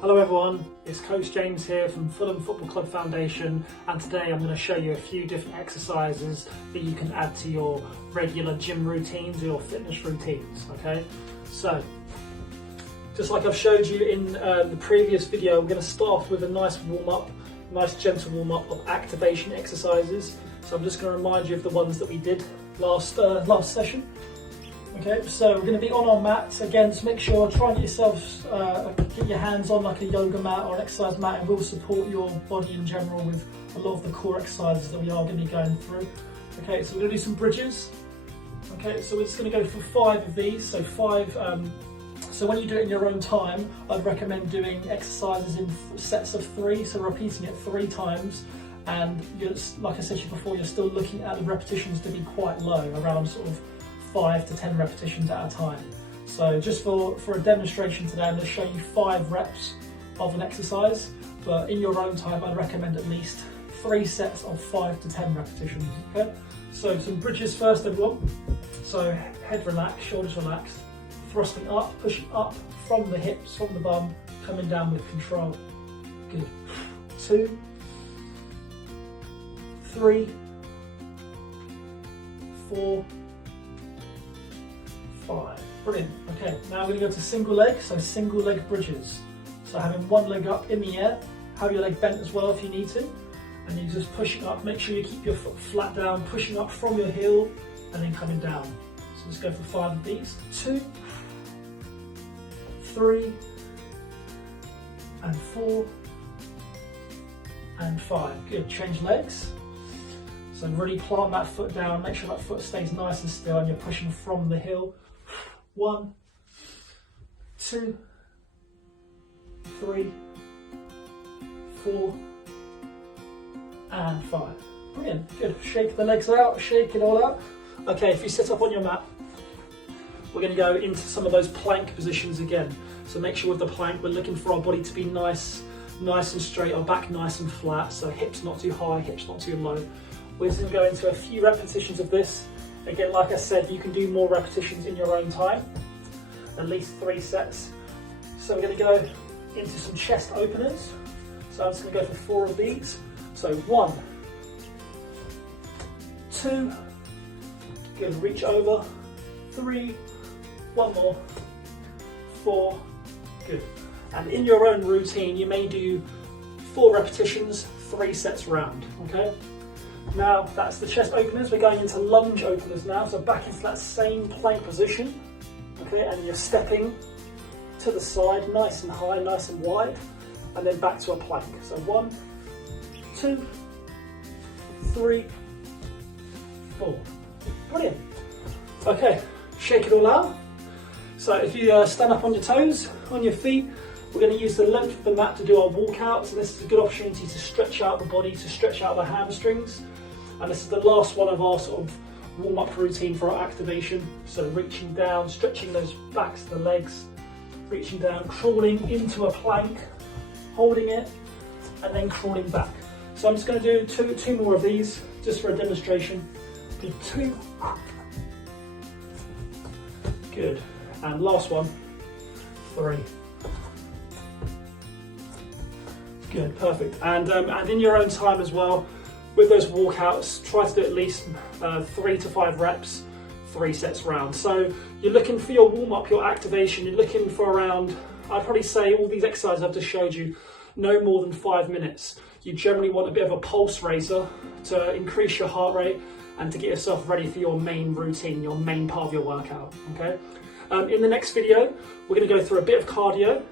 Hello everyone, it's Coach James here from Fulham Football Club Foundation, and today I'm going to show you a few different exercises that you can add to your regular gym routines or your fitness routines, okay? So, just like I've showed you in the previous video, we're going to start with a nice warm-up, nice gentle warm-up of activation exercises. So I'm just going to remind you of the ones that we did last session. Okay, so we're going to be on our mats again. So make sure, try and get yourselves, get your hands on like a yoga mat or an exercise mat. It will support your body in general with a lot of the core exercises that we are going to be going through. Okay, so we're going to do some bridges. Okay, so we're just going to go for 5 of these. So 5. So when you do it in your own time, I'd recommend doing exercises in sets of 3. So repeating it 3 times. And you're, like I said to you before, you're still looking at the repetitions to be quite low, around sort of 5 to 10 repetitions at a time. So just for a demonstration today, I'm going to show you 5 reps of an exercise, but in your own time, I'd recommend at least 3 sets of 5 to 10 repetitions, okay? So some bridges first, everyone. So head relaxed, shoulders relaxed, thrusting up, pushing up from the hips, from the bum, coming down with control. Good. 2, 3, 4, 5. Brilliant. Okay, now we're going to go to single leg, so single leg bridges. So having one leg up in the air, have your leg bent as well if you need to, and you're just pushing up. Make sure you keep your foot flat down, pushing up from your heel, and then coming down. So let's go for 5 of these. 2, 3, and 4, and 5. Good. Change legs. So really plant that foot down, make sure that foot stays nice and still and you're pushing from the heel. 1, 2, 3, 4, and 5. Brilliant, good. Shake the legs out, shake it all out. Okay, if you sit up on your mat, we're going to go into some of those plank positions again. So make sure with the plank, we're looking for our body to be nice and straight, our back nice and flat, so hips not too high, hips not too low. We're just going to go into a few repetitions of this. Again, like I said, you can do more repetitions in your own time, at least 3 sets. So we're going to go into some chest openers. So I'm just going to go for 4 of these. So 1, 2, good, reach over, 3, 1 more, 4, good. And in your own routine, you may do 4 repetitions, 3 sets round, okay? Now that's the chest openers. We're going into lunge openers now. So back into that same plank position, okay, and you're stepping to the side, nice and high, nice and wide, and then back to a plank. So 1, 2, 3, 4. Brilliant. Okay, shake it all out. So if you stand up on your toes, on your feet, we're going to use the length of the mat to do our walkouts, and this is a good opportunity to stretch out the body, to stretch out the hamstrings. And this is the last one of our sort of warm-up routine for our activation. So reaching down, stretching those backs of the legs, reaching down, crawling into a plank, holding it, and then crawling back. So I'm just going to do two more of these, just for a demonstration. Do 2. Good. And last one, 3. Good, perfect. And in your own time as well, with those walkouts, try to do at least 3 to 5 reps, 3 sets round. So you're looking for your warm-up, your activation, you're looking for around, I'd probably say all these exercises I've just showed you, no more than 5 minutes. You generally want a bit of a pulse raiser to increase your heart rate and to get yourself ready for your main routine, your main part of your workout, okay? In the next video, we're gonna go through a bit of cardio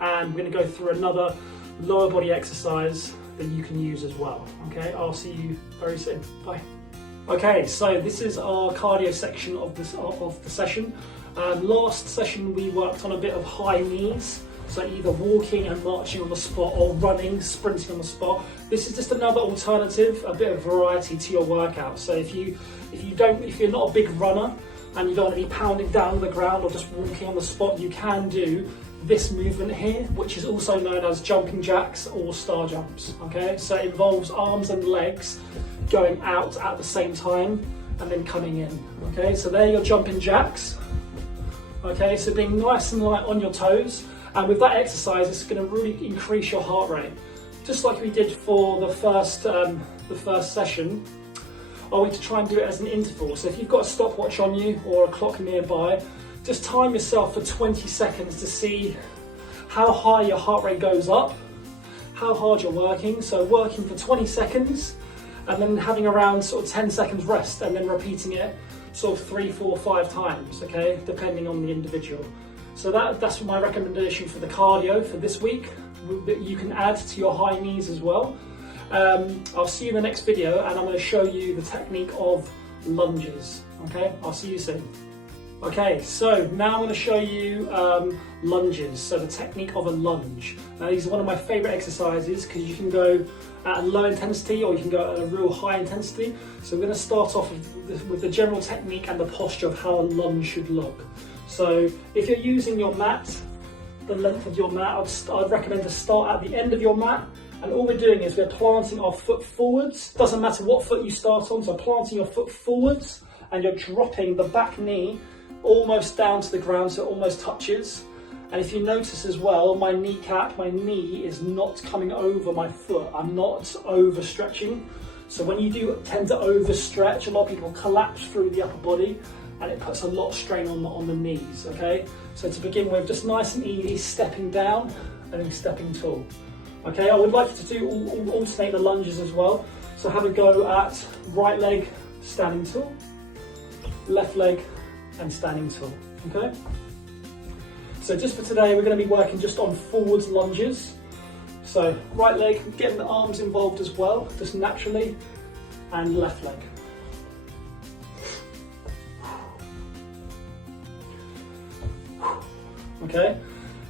and we're gonna go through another lower body exercise that you can use as well. Okay, I'll see you very soon. Bye. Okay, so this is our cardio section of the session. Last session we worked on a bit of high knees, so either walking and marching on the spot or running, sprinting on the spot. This is just another alternative, a bit of variety to your workout. So if you're not a big runner and you don't want to be pounding down the ground or just walking on the spot, you can do this movement here, which is also known as jumping jacks or star jumps, okay? So it involves arms and legs going out at the same time and then coming in, okay? So there your jumping jacks, okay? So being nice and light on your toes And with that exercise, it's going to really increase your heart rate. Just like we did for the first session, I want you to try and do it as an interval. So if you've got a stopwatch on you or a clock nearby, just time yourself for 20 seconds to see how high your heart rate goes up, how hard you're working. So working for 20 seconds and then having around sort of 10 seconds rest and then repeating it sort of 3, 4, 5 times, okay, depending on the individual. So that's my recommendation for the cardio for this week, that you can add to your high knees as well. I'll see you in the next video, and I'm going to show you the technique of lunges. Okay, I'll see you soon. Okay, so now I'm going to show you lunges, so the technique of a lunge. Now these are one of my favourite exercises because you can go at a low intensity or you can go at a real high intensity. So we're going to start off with the general technique and the posture of how a lunge should look. So if you're using your mat, the length of your mat, I'd recommend to start at the end of your mat. And all we're doing is we're planting our foot forwards. Doesn't matter what foot you start on, so planting your foot forwards and you're dropping the back knee almost down to the ground, so it almost touches. And if you notice as well, my kneecap, my knee is not coming over my foot. I'm not overstretching. So when you do tend to overstretch, a lot of people collapse through the upper body and it puts a lot of strain on the knees, okay? So to begin with, just nice and easy, stepping down and then stepping tall. Okay, I would like you to do alternate the lunges as well. So have a go at right leg, standing tall, left leg, and standing tall, okay? So just for today, we're going to be working just on forwards lunges. So right leg, getting the arms involved as well, just naturally, and left leg. Okay,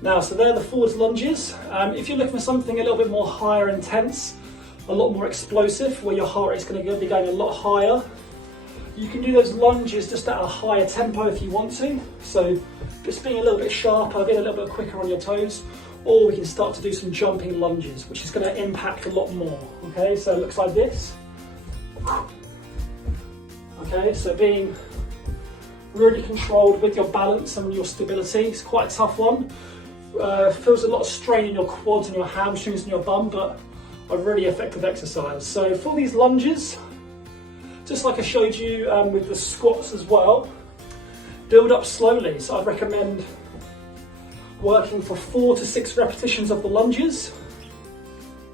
now so they're the forwards lunges. If you're looking for something a little bit more higher intense, a lot more explosive, where your heart rate's going to be going a lot higher, you can do those lunges just at a higher tempo if you want to. So just being a little bit sharper, being a little bit quicker on your toes, or we can start to do some jumping lunges, which is going to impact a lot more. Okay, so it looks like this. Okay, so being really controlled with your balance and your stability. It's quite a tough one. Feels a lot of strain in your quads and your hamstrings and your bum, but a really effective exercise. So for these lunges, just like I showed you with the squats as well, build up slowly. So I'd recommend working for 4 to 6 repetitions of the lunges,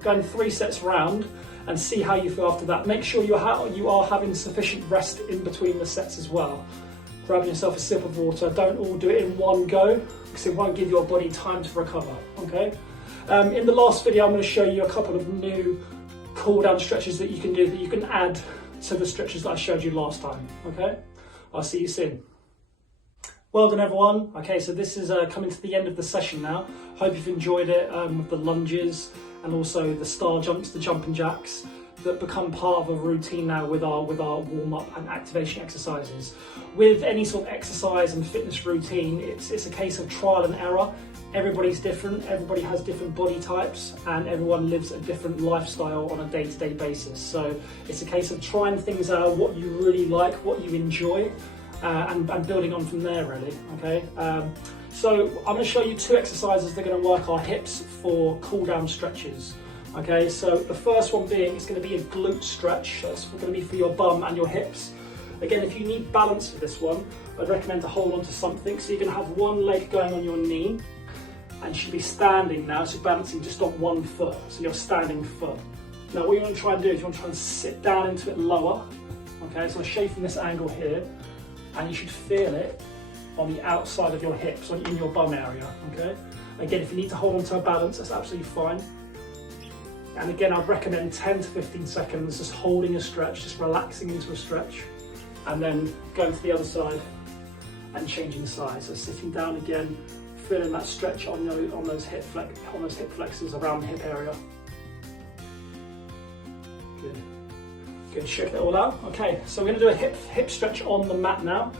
going 3 sets round, and see how you feel after that. Make sure you are having sufficient rest in between the sets as well. Grabbing yourself a sip of water. Don't all do it in one go because it won't give your body time to recover. Okay. In the last video, I'm going to show you a couple of new cool down stretches that you can do, that you can add to the stretches that I showed you last time. Okay. I'll see you soon. Well done, everyone. Okay, so this is coming to the end of the session now. Hope you've enjoyed it with the lunges and also the star jumps, the jumping jacks, that become part of a routine now with our warm-up and activation exercises. With any sort of exercise and fitness routine, it's a case of trial and error. Everybody's different, everybody has different body types, and everyone lives a different lifestyle on a day-to-day basis. So it's a case of trying things out, what you really like, what you enjoy, and building on from there, really. Okay. So I'm going to show you 2 exercises that are going to work our hips for cool-down stretches. Okay, so the first one being, it's going to be a glute stretch. That's going to be for your bum and your hips. Again, if you need balance for this one, I'd recommend to hold on to something. So you're going to have one leg going on your knee, and you should be standing now, so balancing just on one foot. So you're standing foot. Now what you want to try and do is you want to try and sit down into it lower. Okay, so I'll show you from this angle here, and you should feel it on the outside of your hips, in your bum area. Okay, again, if you need to hold on to a balance, that's absolutely fine. And again, I'd recommend 10 to 15 seconds just holding a stretch, just relaxing into a stretch, and then going to the other side and changing sides. So sitting down again, feeling that stretch on those hip flexors around the hip area. Good. Good, shake it all out. Okay, so we're going to do a hip stretch on the mat now.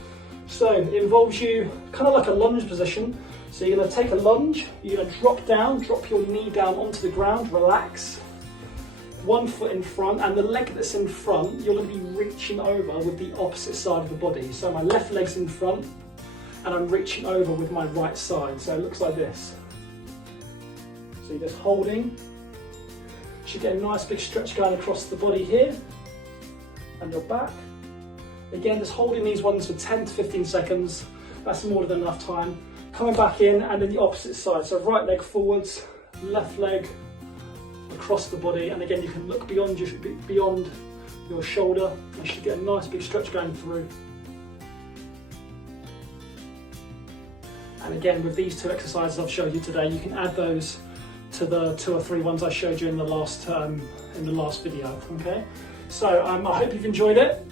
So it involves you kind of like a lunge position. So you're going to take a lunge, you're going to drop your knee down onto the ground, relax. One foot in front, and the leg that's in front, you're going to be reaching over with the opposite side of the body. So my left leg's in front, and I'm reaching over with my right side. So it looks like this. So you're just holding. Should get a nice big stretch going across the body here and your back. Again, just holding these ones for 10 to 15 seconds. That's more than enough time. Coming back in and then the opposite side. So right leg forwards, left leg across the body. And again, you can look beyond your shoulder. You should get a nice big stretch going through. And again, with these 2 exercises I've showed you today, you can add those to the 2 or 3 ones I showed you in the last video. Okay, so I hope you've enjoyed it.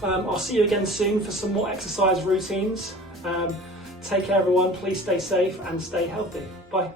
I'll see you again soon for some more exercise routines. Take care, everyone. Please stay safe and stay healthy. Bye.